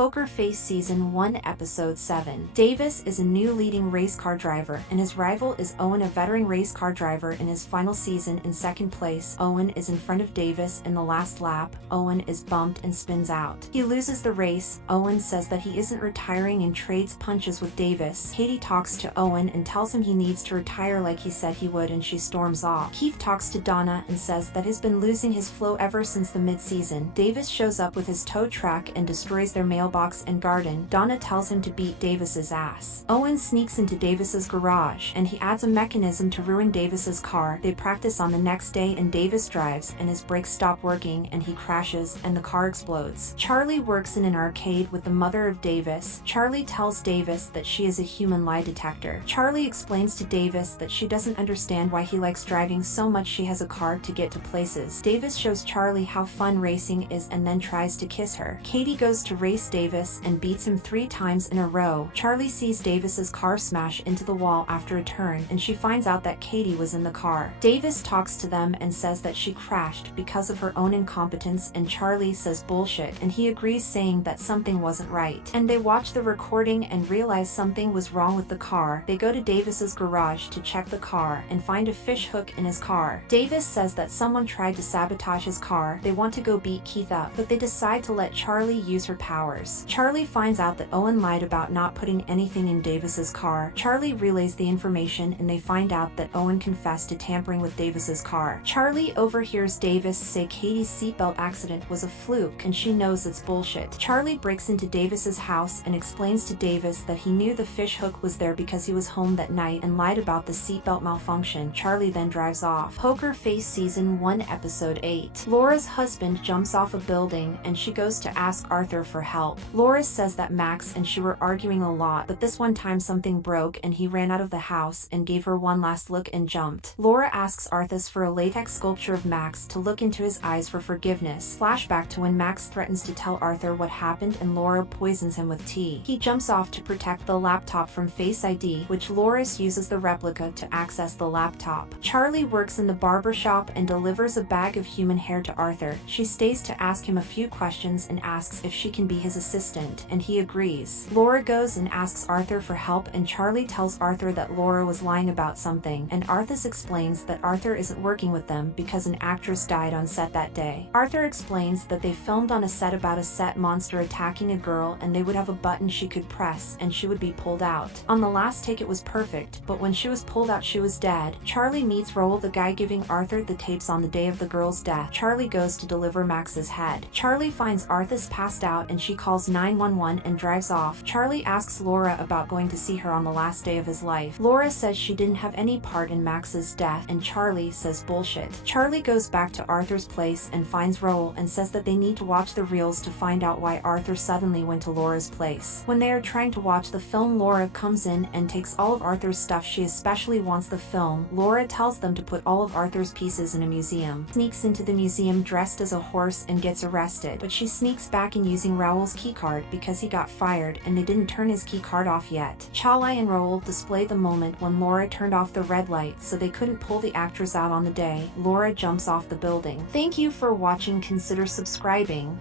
Poker Face Season 1 Episode 7. Davis is a new leading race car driver, and his rival is Owen, a veteran race car driver in his final season in second place. Owen is in front of Davis in the last lap. Owen is bumped and spins out. He loses the race. Owen says that he isn't retiring and trades punches with Davis. Katie talks to Owen and tells him he needs to retire like he said he would, and she storms off. Keith talks to Donna and says that he's been losing his flow ever since the mid-season. Davis shows up with his tow truck and destroys their mailbox and garden. Donna tells him to beat Davis's ass. Owen sneaks into Davis's garage, and he adds a mechanism to ruin Davis's car. They practice on the next day, and Davis drives, and his brakes stop working, and he crashes, and the car explodes. Charlie works in an arcade with the mother of Davis. Charlie tells Davis that she is a human lie detector. Charlie explains to Davis that she doesn't understand why he likes driving so much. She has a car to get to places. Davis shows Charlie how fun racing is and then tries to kiss her. Katie goes to race Davis and beats him 3 times in a row. Charlie sees Davis's car smash into the wall after a turn, and she finds out that Katie was in the car. Davis talks to them and says that she crashed because of her own incompetence, and Charlie says bullshit, and he agrees, saying that something wasn't right. And they watch the recording and realize something was wrong with the car. They go to Davis's garage to check the car and find a fish hook in his car. Davis says that someone tried to sabotage his car. They want to go beat Keith up, but they decide to let Charlie use her powers. Charlie finds out that Owen lied about not putting anything in Davis's car. Charlie relays the information, and they find out that Owen confessed to tampering with Davis's car. Charlie overhears Davis say Katie's seatbelt accident was a fluke, and she knows it's bullshit. Charlie breaks into Davis's house and explains to Davis that he knew the fish hook was there because he was home that night and lied about the seatbelt malfunction. Charlie then drives off. Poker Face Season 1 Episode 8. Laura's husband jumps off a building, and she goes to ask Arthur for help. Laura says that Max and she were arguing a lot, but this one time something broke and he ran out of the house and gave her one last look and jumped. Laura asks Arthur for a latex sculpture of Max to look into his eyes for forgiveness. Flashback to when Max threatens to tell Arthur what happened and Laura poisons him with tea. He jumps off to protect the laptop from Face ID, which Loris uses the replica to access the laptop. Charlie works in the barber shop and delivers a bag of human hair to Arthur. She stays to ask him a few questions and asks if she can be his assistant, and he agrees. Laura goes and asks Arthur for help, and Charlie tells Arthur that Laura was lying about something, and Arthur explains that Arthur isn't working with them because an actress died on set that day. Arthur explains that they filmed on a set about a set monster attacking a girl, and they would have a button she could press and she would be pulled out. On the last take it was perfect, but when she was pulled out she was dead. Charlie meets Raoul, the guy giving Arthur the tapes on the day of the girl's death. Charlie goes to deliver Max's head. Charlie finds Arthur's passed out, and she calls 911 and drives off. Charlie asks Laura about going to see her on the last day of his life. Laura says she didn't have any part in Max's death, and Charlie says bullshit. Charlie goes back to Arthur's place and finds Raoul and says that they need to watch the reels to find out why Arthur suddenly went to Laura's place. When they are trying to watch the film, Laura comes in and takes all of Arthur's stuff. She especially wants the film. Laura tells them to put all of Arthur's pieces in a museum. Sneaks into the museum dressed as a horse and gets arrested, but she sneaks back in using Raoul's keycard because he got fired and they didn't turn his keycard off yet. Charlie and Raoul display the moment when Laura turned off the red light so they couldn't pull the actress out on the day. Laura jumps off the building. Thank you for watching. Consider subscribing.